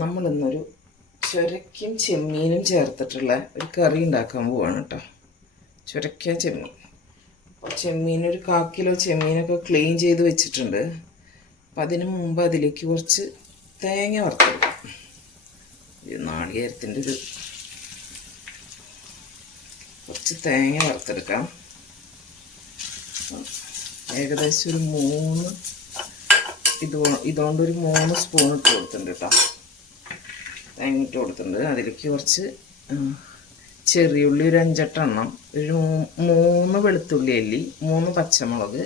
നമ്മളിന്നൊരു ചുരക്കും ചെമ്മീനും ചേർത്തിട്ടുള്ള ഒരു കറി ഉണ്ടാക്കാൻ പോവാണ് കേട്ടോ ചുരക്ക ചെമ്മീൻ. അപ്പോൾ ചെമ്മീൻ ഒരു കാ കിലോ ചെമ്മീനൊക്കെ ക്ലീൻ ചെയ്ത് വെച്ചിട്ടുണ്ട്. അപ്പം അതിന് മുമ്പ് അതിലേക്ക് കുറച്ച് തേങ്ങ വറുത്തെടുക്കാം. നാളികേരത്തിന്റെ ഒരു കുറച്ച് തേങ്ങ വറുത്തെടുക്കാം. ഏകദേശം ഒരു മൂന്ന് ഇത് ഇതുകൊണ്ട് ഒരു മൂന്ന് സ്പൂൺ ഇട്ട് കൊടുത്തിട്ടുണ്ട് കേട്ടോ ഇട്ട് കൊടുത്തിട്ടുണ്ട്. അതിലേക്ക് കുറച്ച് ചെറിയ ചെറിയുള്ളി ഒരു അഞ്ചെട്ടെണ്ണം ഒരു മൂന്ന് വെളുത്തുള്ളി അല്ലി മൂന്ന് പച്ചമുളക്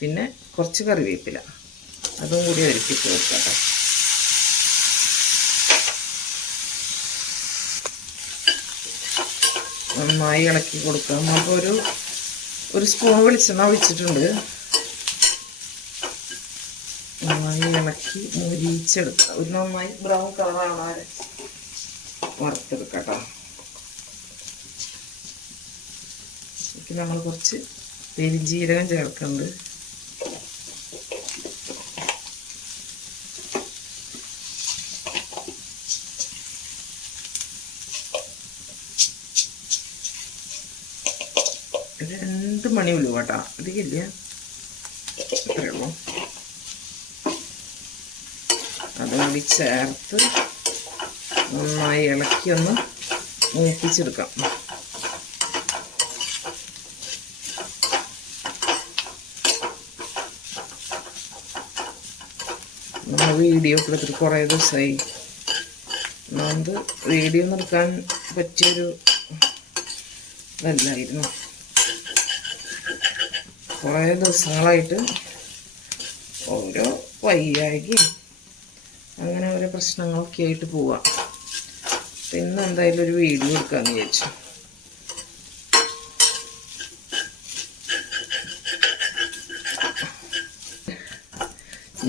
പിന്നെ കുറച്ച് കറിവേപ്പില. അതും കൂടി ഇട്ട് കൊടുക്കാം നന്നായി ഇളക്കി കൊടുക്കാം. അപ്പോൾ ഒരു ഒരു സ്പൂൺ വെളിച്ചെണ്ണ ഒഴിച്ചിട്ടുണ്ട്. നന്നായി ഇളക്കി മുരിച്ചെടുക്കുക. ഒരു നന്നായി ബ്രൗൺ കളറാണ് വരെ വറുത്തെടുക്കുക കേട്ടോ ഇതിലേക്ക് നമ്മൾ കുറച്ച് പെരിഞ്ജീരകം ചേർക്കുന്നുണ്ട് രണ്ട് മണി ഉള്ളൂ കേട്ടോ അധികമില്ല അത്രയേ ഉള്ളൂ അതുകൂടി ചേർത്ത് നന്നായി ഇളക്കി ഒന്ന് മൂപ്പിച്ചെടുക്കാം വീഡിയോ ഒക്കെ എടുത്തിട്ട് കുറേ ദിവസമായി. നമുക്ക് വീഡിയോ നിർത്താൻ പറ്റിയൊരു ഇതല്ലായിരുന്നു. കുറേ ദിവസങ്ങളായിട്ട് ഓരോ വയ്യായ്കയും പ്രശ്നങ്ങളൊക്കെ ആയിട്ട് പോവാം. പിന്നെ എന്തായാലും ഒരു വീഡിയോ എടുക്കാമെന്ന് വിചാരിച്ചു.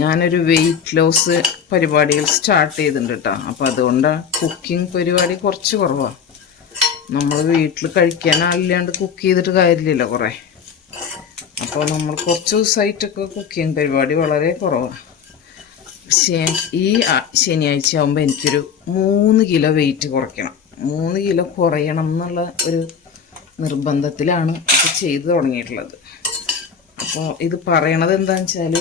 ഞാനൊരു വെയിറ്റ് ലോസ് പരിപാടികൾ സ്റ്റാർട്ട് ചെയ്തിട്ടുണ്ട് കേട്ടോ അപ്പോൾ അതുകൊണ്ട് കുക്കിംഗ് പരിപാടി കുറച്ച് കുറവാണ് നമ്മൾ വീട്ടിൽ കഴിക്കാൻ ആളില്ലാണ്ട് കുക്ക് ചെയ്തിട്ട് കാര്യമില്ലല്ലോ കുറേ. അപ്പോൾ നമ്മൾ കുറച്ച് ദിവസമായിട്ടൊക്കെ കുക്കിംഗ് പരിപാടി വളരെ കുറവാണ് ഈ ശനിയാഴ്ച ആകുമ്പോൾ എനിക്കൊരു മൂന്ന് കിലോ വെയിറ്റ് കുറയ്ക്കണം. മൂന്ന് കിലോ കുറയണം എന്നുള്ള ഒരു നിർബന്ധത്തിലാണ് ഇത് ചെയ്തു തുടങ്ങിയിട്ടുള്ളത്. അപ്പോൾ ഇത് പറയണത് എന്താണെന്ന് വെച്ചാൽ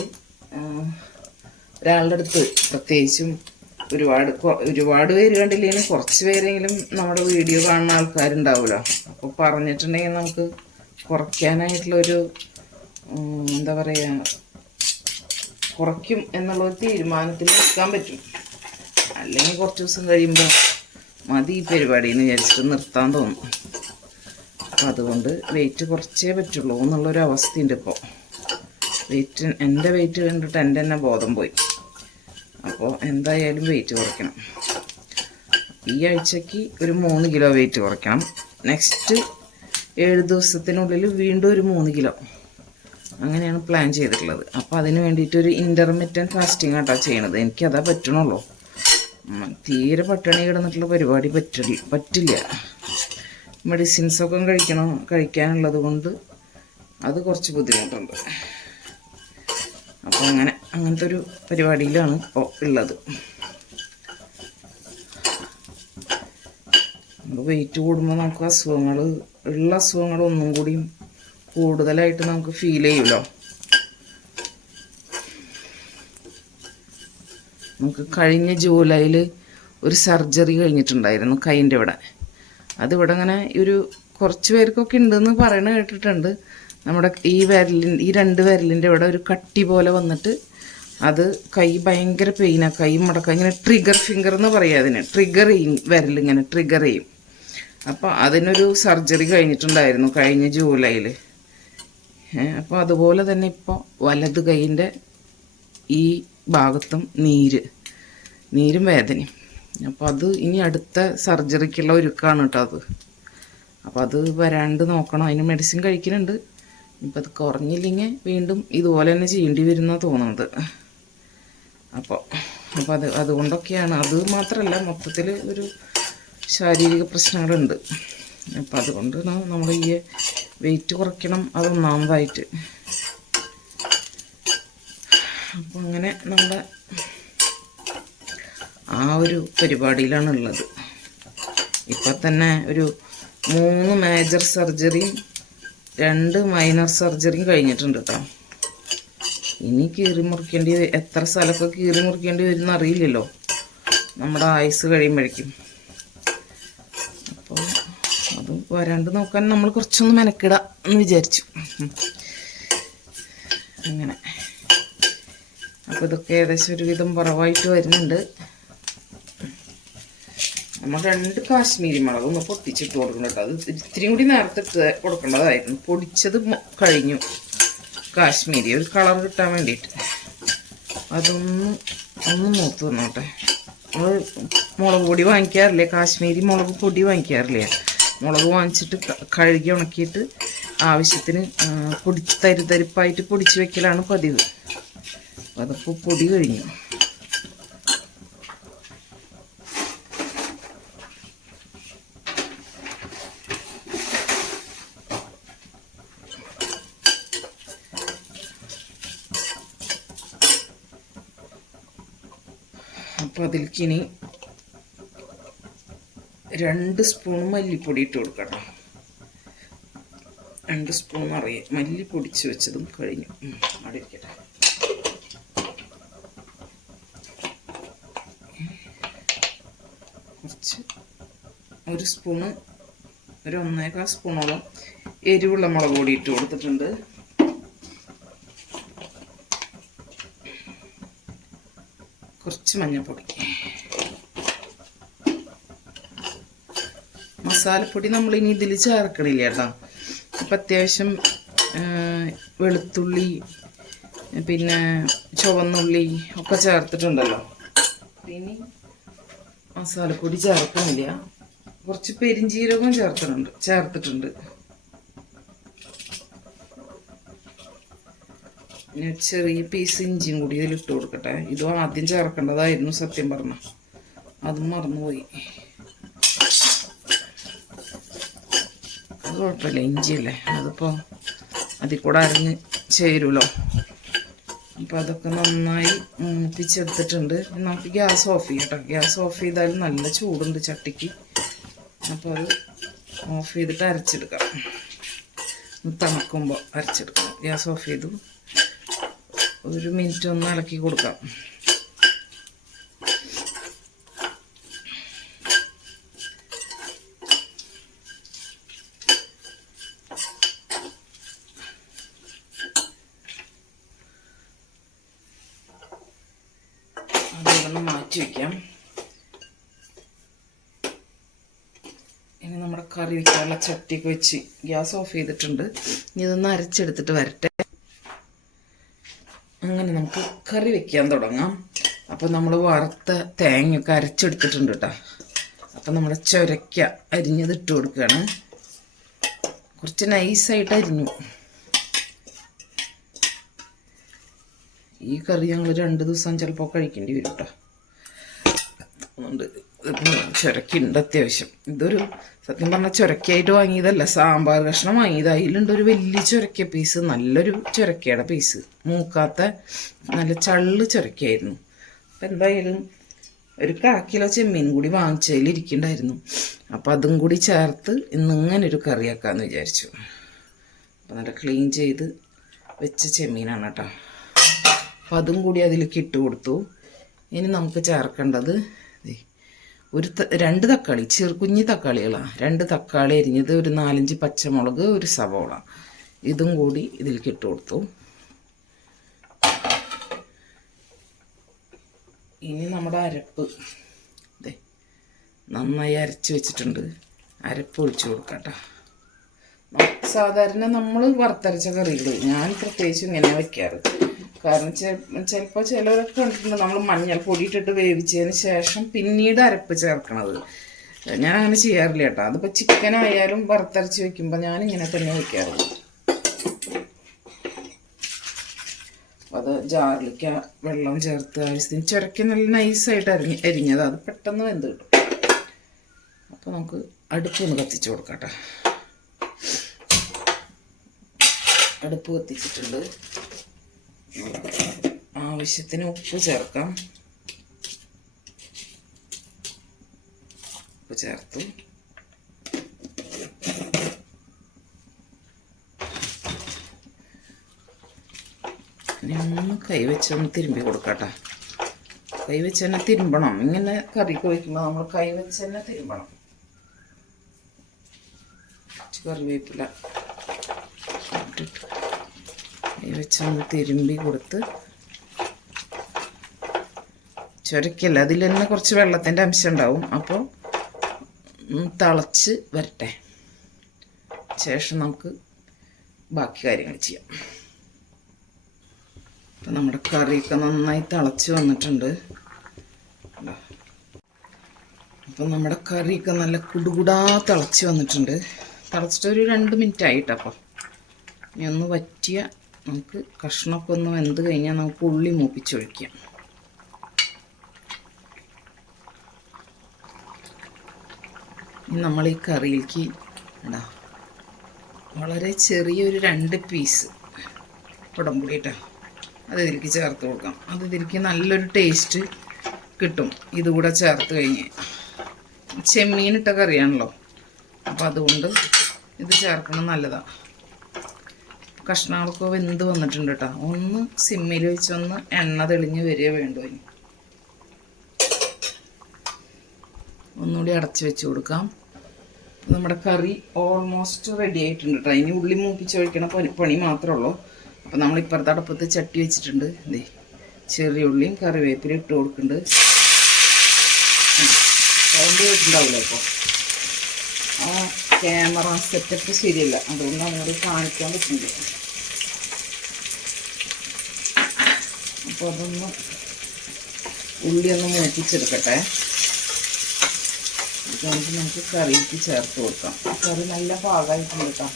ഒരാളുടെ അടുത്ത് പ്രത്യേകിച്ചും ഒരുപാട് ഒരുപാട് പേര് കണ്ടില്ലെങ്കിലും കുറച്ച് പേരെങ്കിലും നമ്മുടെ വീഡിയോ കാണുന്ന ആൾക്കാരുണ്ടാവുമല്ലോ. അപ്പോൾ പറഞ്ഞിട്ടുണ്ടെങ്കിൽ നമുക്ക് കുറയ്ക്കാനായിട്ടുള്ളൊരു എന്താ പറയുക കുറയ്ക്കും എന്നുള്ള ഒരു തീരുമാനത്തിൽ നിൽക്കാൻ പറ്റും. അല്ലെങ്കിൽ കുറച്ച് ദിവസം കഴിയുമ്പോൾ മതി ഈ പരിപാടി എന്ന് വിചാരിച്ചിട്ട് നിർത്താൻ തോന്നും. അപ്പം അതുകൊണ്ട് വെയിറ്റ് കുറച്ചേ പറ്റുള്ളൂ എന്നുള്ളൊരു അവസ്ഥയുണ്ട് ഇപ്പോൾ വെയിറ്റ് എന്റെ വെയിറ്റ് കണ്ടിട്ട് എന്റെ തന്നെ ബോധം പോയി. അപ്പോൾ എന്തായാലും വെയിറ്റ് കുറയ്ക്കണം. ഈ ആഴ്ചക്ക് ഒരു മൂന്ന് കിലോ വെയിറ്റ് കുറയ്ക്കണം. നെക്സ്റ്റ് ഏഴ് ദിവസത്തിനുള്ളിൽ വീണ്ടും ഒരു മൂന്ന് കിലോ. അങ്ങനെയാണ് പ്ലാൻ ചെയ്തിട്ടുള്ളത്. അപ്പോൾ അതിന് വേണ്ടിയിട്ടൊരു ഇന്റർമീഡിയറ്റ് ഫാസ്റ്റിംഗ് ആട്ടോ ചെയ്യണത്. എനിക്കതാ പറ്റണുള്ളൂ. തീരെ പട്ടിണി കിടന്നിട്ടുള്ള പരിപാടി പറ്റില്ല. പറ്റില്ല മെഡിസിൻസൊക്കെ കഴിക്കണം കഴിക്കാനുള്ളത് കൊണ്ട് അത് കുറച്ച് ബുദ്ധിമുട്ടുണ്ട്. അപ്പോൾ അങ്ങനെ അങ്ങനത്തെ ഒരു പരിപാടിയിലാണ് ഇപ്പോൾ ഉള്ളത്. നമ്മൾ വെയിറ്റ് കൂടുമ്പോൾ നമുക്ക് അസുഖങ്ങൾ ഉള്ള അസുഖങ്ങളൊന്നും കൂടിയും കൂടുതലായിട്ട് നമുക്ക് ഫീൽ ചെയ്യുമല്ലോ. നമുക്ക് കഴിഞ്ഞ ജൂലൈയിൽ ഒരു സർജറി കഴിഞ്ഞിട്ടുണ്ടായിരുന്നു കൈന്റെ ഇവിടെ. അതിവിടെ അങ്ങനെ ഒരു കുറച്ച് പേർക്കൊക്കെ ഉണ്ടെന്ന് പറയണ കേട്ടിട്ടുണ്ട്. നമ്മുടെ ഈ വിരലിൻ ഈ രണ്ട് വിരലിന്റെ ഇവിടെ ഒരു കട്ടി പോലെ വന്നിട്ട് അത് കൈ ഭയങ്കര പെയിനാണ് കൈ മുടക്കുക ഇങ്ങനെ ട്രിഗർ ഫിംഗർ എന്ന് പറയുക അതിന്. ട്രിഗർ ചെയ്യും വിരൽ ഇങ്ങനെ ട്രിഗർ ചെയ്യും. അപ്പോൾ അതിനൊരു സർജറി കഴിഞ്ഞിട്ടുണ്ടായിരുന്നു കഴിഞ്ഞ ജൂലൈയിൽ അപ്പോൾ അതുപോലെ തന്നെ ഇപ്പോൾ വലത് കൈയിന്റെ ഈ ഭാഗത്തും നീര് നീരും വേദനയും. അപ്പോൾ അത് ഇനി അടുത്ത സർജറിക്കുള്ള ഒരുക്കാണ് കേട്ടോ അത്. അപ്പോൾ അത് വരാണ്ട് നോക്കണം. അതിന് മെഡിസിൻ കഴിക്കുന്നുണ്ട്. ഇപ്പം അത് കുറഞ്ഞില്ലെങ്കിൽ വീണ്ടും ഇതുപോലെ തന്നെ ചെയ്യേണ്ടി വരുന്ന തോന്നുന്നത്. അപ്പോൾ അപ്പോൾ അത് അതുകൊണ്ടൊക്കെയാണ്. അത് മാത്രമല്ല മൊത്തത്തിൽ ഒരു ശാരീരിക പ്രശ്നങ്ങളുണ്ട്. അപ്പം അതുകൊണ്ട് നമ്മൾ ഈ വെയിറ്റ് കുറയ്ക്കണം. അത് ഒന്നാമതായിട്ട്. അപ്പോൾ അങ്ങനെ നമ്മുടെ ആ ഒരു പരിപാടിയിലാണ് ഉള്ളത് ഇപ്പം തന്നെ ഒരു മൂന്ന് മേജർ സർജറിയും രണ്ട് മൈനർ സർജറിയും കഴിഞ്ഞിട്ടുണ്ട് കേട്ടോ ഇനി കീറി മുറിക്കേണ്ടി എത്ര സ്ഥലമൊക്കെ കീറി മുറിക്കേണ്ടി വരും അറിയില്ലല്ലോ. നമ്മുടെ ആയുസ് കഴിയുമ്പോഴേക്കും അപ്പോൾ അത് വരാണ്ട് നോക്കാൻ നമ്മൾ കുറച്ചൊന്ന് മെനക്കിടാം എന്ന് വിചാരിച്ചു. അങ്ങനെ. അപ്പോൾ ഇതൊക്കെ ഏകദേശം ഒരുവിധം കുറവായിട്ട് വരുന്നുണ്ട്. നമ്മൾ രണ്ട് കാശ്മീരി മുളക് ഒന്ന് പൊട്ടിച്ചിട്ട് കൊടുക്കണം കേട്ടോ. അത് ഇത്തിരി കൂടി നേരത്തെ കൊടുക്കേണ്ടതായിരുന്നു. പൊടിച്ചത് കഴിഞ്ഞു. കാശ്മീരി ഒരു കളർ കിട്ടാൻ വേണ്ടിയിട്ട്. അതൊന്ന് ഒന്ന് മൂത്ത് വന്നോട്ടെ. നമ്മൾ മുളക് പൊടി വാങ്ങിക്കാറില്ലേ? കാശ്മീരി മുളക് പൊടി വാങ്ങിക്കാറില്ലേ? മുളക് വാങ്ങിച്ചിട്ട് കഴുകി ഉണക്കിയിട്ട് ആവശ്യത്തിന് പൊടി തരി തരിതരിപ്പായിട്ട് പൊടിച്ച് വെക്കലാണ് പതിവ്. അതിപ്പോൾ പൊടി കഴിഞ്ഞു. അപ്പോൾ അതിലേക്ക് ഇനി രണ്ട് സ്പൂൺ മല്ലിപ്പൊടി ഇട്ട് കൊടുക്കണം. രണ്ട് സ്പൂൺ അറിയ മല്ലി പൊടിച്ച് വെച്ചതും കഴിഞ്ഞു. അടിക്കട്ടെ കുറച്ച് ഒരു സ്പൂണ് ഒരു ഒന്നേകാൽ സ്പൂണോളം എരിവുള്ള മുളക് പൊടി ഇട്ട് കൊടുത്തിട്ടുണ്ട്. കുറച്ച് മഞ്ഞൾപ്പൊടി. മസാലപ്പൊടി നമ്മൾ ഇനി ഇതിൽ ചേർക്കണില്ല കേട്ടോ അപ്പം അത്യാവശ്യം വെളുത്തുള്ളി പിന്നെ ചുവന്നുള്ളി ഒക്കെ ചേർത്തിട്ടുണ്ടല്ലോ. ഇനി മസാലപ്പൊടി ചേർക്കുന്നില്ല. കുറച്ച് പെരിഞ്ചീരകവും ചേർത്തിട്ടുണ്ട് ചേർത്തിട്ടുണ്ട്. ചെറിയ പീസ് ഇഞ്ചിയും കൂടി ഇതിലിട്ട് കൊടുക്കട്ടെ. ഇതും ആദ്യം ചേർക്കേണ്ടതായിരുന്നു സത്യം പറഞ്ഞ. അതും മറന്നുപോയി. അത് കുഴപ്പമില്ല ഇഞ്ചിയല്ലേ? അതിപ്പോൾ അതിൽ കൂടെ അരിഞ്ഞ് ചേരുമല്ലോ അപ്പോൾ അതൊക്കെ നന്നായി മൂപ്പിച്ചെടുത്തിട്ടുണ്ട് നമുക്ക് ഗ്യാസ് ഓഫ് ചെയ്യട്ടോ. ഗ്യാസ് ഓഫ് ചെയ്താലും നല്ല ചൂടുണ്ട് ചട്ടിക്ക്. അപ്പോൾ അത് ഓഫ് ചെയ്തിട്ട് അരച്ചെടുക്കാം. തണുക്കുമ്പോൾ അരച്ചെടുക്കാം. ഗ്യാസ് ഓഫ് ചെയ്തു. ഒരു മിനിറ്റ് ഒന്ന് ഇളക്കി കൊടുക്കാം. മാറ്റി വയ്ക്കാം ഇനി നമ്മുടെ കറി വയ്ക്കാനുള്ള ചട്ടിയൊക്കെ വെച്ച് ഗ്യാസ് ഓഫ് ചെയ്തിട്ടുണ്ട്. ഇനി ഇതൊന്ന് അരച്ചെടുത്തിട്ട് വരട്ടെ. അങ്ങനെ നമുക്ക് കറി വെക്കാൻ തുടങ്ങാം. അപ്പം നമ്മൾ വറുത്ത തേങ്ങയൊക്കെ അരച്ചെടുത്തിട്ടുണ്ട് കേട്ടോ. അപ്പം നമ്മുടെ ചുരക്ക അരിഞ്ഞത് ഇട്ട് കൊടുക്കുകയാണ്. കുറച്ച് നൈസായിട്ട് അരിഞ്ഞു. ഈ കറി ഞങ്ങൾ രണ്ട് ദിവസം ചിലപ്പോൾ കഴിക്കേണ്ടി വരും കേട്ടോ. അതുകൊണ്ട് ചുരക്കുണ്ട് അത്യാവശ്യം. ഇതൊരു സത്യം പറഞ്ഞാൽ ചുരക്കായിട്ട് വാങ്ങിയതല്ല സാമ്പാർ കഷ്ണം വാങ്ങിയത്. അതിലുണ്ട് ഒരു വലിയ ചുരക്ക പീസ് നല്ലൊരു ചുരക്കയുടെ പീസ് മൂക്കാത്ത നല്ല ചള്ള് ചുരക്കായിരുന്നു അപ്പം എന്തായാലും ഒരു കാക്കിലോ കിലോ ചെമ്മീൻ കൂടി വാങ്ങിച്ചതിലിരിക്കണ്ടായിരുന്നു അപ്പം അതും കൂടി ചേർത്ത് ഇന്ന് ഇങ്ങനെ ഒരു കറിയാക്കാമെന്ന് വിചാരിച്ചു. അപ്പം നല്ല ക്ലീൻ ചെയ്ത് വെച്ച ചെമ്മീനാണ് കേട്ടോ. അപ്പം അതും കൂടി അതിലേക്ക് ഇട്ട് കൊടുത്തു. ഇനി നമുക്ക് ചേർക്കേണ്ടത് ഒരു രണ്ട് തക്കാളി ചെറു കുഞ്ഞി തക്കാളികളാണ് രണ്ട് തക്കാളി അരിഞ്ഞത് ഒരു നാലഞ്ച് പച്ചമുളക് ഒരു സവോള. ഇതും കൂടി ഇതിലേക്ക് ഇട്ട് കൊടുത്തു. ഇനി നമ്മുടെ അരപ്പ്. ദേ നന്നായി അരച്ച് വെച്ചിട്ടുണ്ട്. അരപ്പ് ഒഴിച്ചു കൊടുക്കട്ടെ. സാധാരണ നമ്മൾ വറുത്തരച്ച കറികൾ ഞാൻ പ്രത്യേകിച്ച് ഇങ്ങനെ വെക്കാറ്. കാരണം ചിലപ്പോൾ ചിലരൊക്കെ കണ്ടിട്ടുണ്ട്. നമ്മൾ മഞ്ഞൾ പൊടിയിട്ടിട്ട് വേവിച്ചതിന് ശേഷം പിന്നീട് അരപ്പ് ചേർക്കണത്. ഞാൻ അങ്ങനെ ചെയ്യാറില്ല കേട്ടോ. അതിപ്പോൾ ചിക്കൻ ആയാലും വറുത്തരച്ച് വെക്കുമ്പോൾ ഞാൻ ഇങ്ങനെ തന്നെ വയ്ക്കാറുള്ളൂ അത് ജാറിലേക്ക് വെള്ളം ചേർത്ത് ആവശ്യത്തിന് ചുരക്കി നല്ല നൈസായിട്ട് അരിഞ്ഞ് അരിഞ്ഞത്. അത് പെട്ടെന്ന് വെന്ത് കിട്ടും. അപ്പോൾ നമുക്ക് അടുപ്പൊന്ന് കത്തിച്ച് കൊടുക്കാം കേട്ടോ. അടുപ്പ് കത്തിച്ചിട്ടുണ്ട്. ആവശ്യത്തിന് ഉപ്പ് ചേർക്കാം. ഉപ്പ് ചേർത്തു. ഒന്ന് കൈവച്ചൊന്ന് തിരുമ്പി കൊടുക്കട്ടെ. കൈവച്ച് തന്നെ തിരുമ്പണം. ഇങ്ങനെ കറിക്ക് വയ്ക്കുമ്പോൾ നമ്മൾ കൈവച്ച് തന്നെ തിരുമ്പണം. കറിവേപ്പില ഇട്ടിട്ട് കൈവച്ചൊന്ന് തിരുമ്പി കൊടുത്ത് ചുരക്കല്ല? അതിൽ തന്നെ കുറച്ച് വെള്ളത്തിന്റെ അംശം ഉണ്ടാവും. അപ്പോൾ തിളച്ച് വരട്ടെ. ശേഷം നമുക്ക് ബാക്കി കാര്യങ്ങൾ ചെയ്യാം. അപ്പം നമ്മുടെ കറിയൊക്കെ നന്നായി തിളച്ച് വന്നിട്ടുണ്ട്? അപ്പം നമ്മുടെ കറിയൊക്കെ നല്ല കുടുകുടാ തിളച്ച് വന്നിട്ടുണ്ട്. തിളച്ചിട്ട് ഒരു രണ്ട് മിനിറ്റ് ആയിട്ടപ്പം ഇനി ഒന്ന് വറ്റിയ നമുക്ക് കഷ്ണമൊക്കെ ഒന്ന് വെന്ത് കഴിഞ്ഞാൽ നമുക്ക് ഉള്ളി മൂപ്പിച്ചൊഴിക്കാം നമ്മൾ ഈ കറിയിലേക്ക് ഇടാ. വളരെ ചെറിയൊരു രണ്ട് പീസ് കുടംപുളി ഇട്ടാ അത് ഇതിലേക്ക് ചേർത്ത് കൊടുക്കാം. അത് ഇതിലേക്ക് നല്ലൊരു ടേസ്റ്റ് കിട്ടും. ഇതുകൂടെ ചേർത്ത് കഴിഞ്ഞ്. ചെമ്മീനിട്ട കറിയാണല്ലോ. അപ്പോൾ അതുകൊണ്ട് ഇത് ചേർക്കണം നല്ലതാണ് കഷ്ണങ്ങളൊക്കെ വെന്ത് വന്നിട്ടുണ്ട് കേട്ടോ ഒന്ന് സിമ്മിൽ വെച്ചൊന്ന് എണ്ണ തെളിഞ്ഞ് വരിക വേണ്ടു ഇനി. ഒന്നുകൂടി അടച്ച് വെച്ച് കൊടുക്കാം. നമ്മുടെ കറി ഓൾമോസ്റ്റ് റെഡി ആയിട്ടുണ്ട് കേട്ടോ ഇനി ഉള്ളി മൂപ്പിച്ച് ഒഴിക്കണ പണി പണി മാത്രമേ ഉള്ളൂ. അപ്പോൾ നമ്മൾ ഇപ്പുറത്തെ അടുപ്പത്ത് ചട്ടി വെച്ചിട്ടുണ്ട്. ഇതേ ചെറിയ ഉള്ളിയും കറിവേപ്പില ഇട്ട് കൊടുക്കുന്നുണ്ട്. സൗണ്ട് കേട്ടിട്ടുണ്ടാവില്ല ഇപ്പോൾ ആ ക്യാമറ സെറ്റപ്പ് ശരിയല്ല. അതുകൊണ്ട് അങ്ങോട്ട് കാണിക്കാൻ പറ്റുന്നില്ല അപ്പോൾ അതൊന്ന് ഉള്ളി ഒന്ന് മൂപ്പിച്ചെടുക്കട്ടെ. എന്നിട്ട് നമുക്ക് കറിക്ക് ചേർത്ത് കൊടുക്കാം. കറി നല്ല പാകമായിട്ടുണ്ട് കേട്ടോ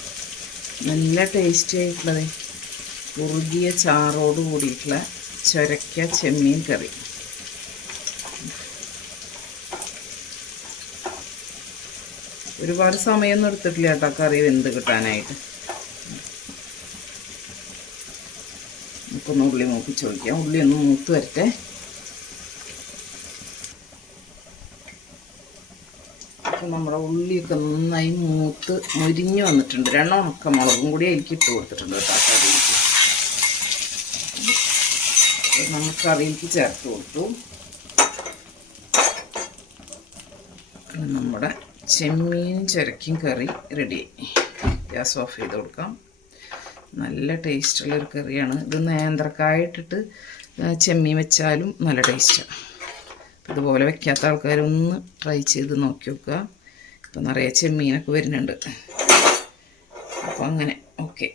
നല്ല ടേസ്റ്റി ആയിട്ടുള്ളത്. കുറുകിയ ചാറോട് കൂടിയിട്ടുള്ള ചൊരക്ക ചെമ്മീൻ കറി. ഒരുപാട് സമയമൊന്നും എടുത്തിട്ടില്ല കേട്ടോ കറി വെന്ത് കിട്ടാനായിട്ട്. നമുക്കൊന്ന് ഉള്ളി മൂപ്പിച്ച് വയ്ക്കാം ഉള്ളി ഒന്ന് മൂത്ത് വരട്ടെ. അപ്പം നമ്മുടെ ഉള്ളിയൊക്കെ നന്നായി മൂത്ത് മുരിഞ്ഞ് വന്നിട്ടുണ്ട്. രണ്ട് ഉണക്ക മുളകും കൂടി എനിക്ക് ഇട്ട് കൊടുത്തിട്ടുണ്ട് കേട്ടോ കറിയിലേക്ക്. നമ്മൾ ചേർത്ത് കൊടുത്തു. നമ്മുടെ ചെമ്മീൻ ചുരക്കും കറി റെഡി ഗ്യാസ് ഓഫ് ചെയ്ത് കൊടുക്കാം. നല്ല ടേസ്റ്റുള്ള ഒരു കറിയാണ്. ഇത് നേന്ത്രക്കായ ഇട്ടിട്ട് ചെമ്മീൻ വെച്ചാലും നല്ല ടേസ്റ്റാണ് ഇതുപോലെ വെക്കാത്ത ആൾക്കാരൊന്ന് ട്രൈ ചെയ്ത് നോക്കി നോക്കുക. ഇപ്പം നിറയെ ചെമ്മീനൊക്കെ വരുന്നുണ്ട്. അപ്പോൾ അങ്ങനെ ഓക്കെ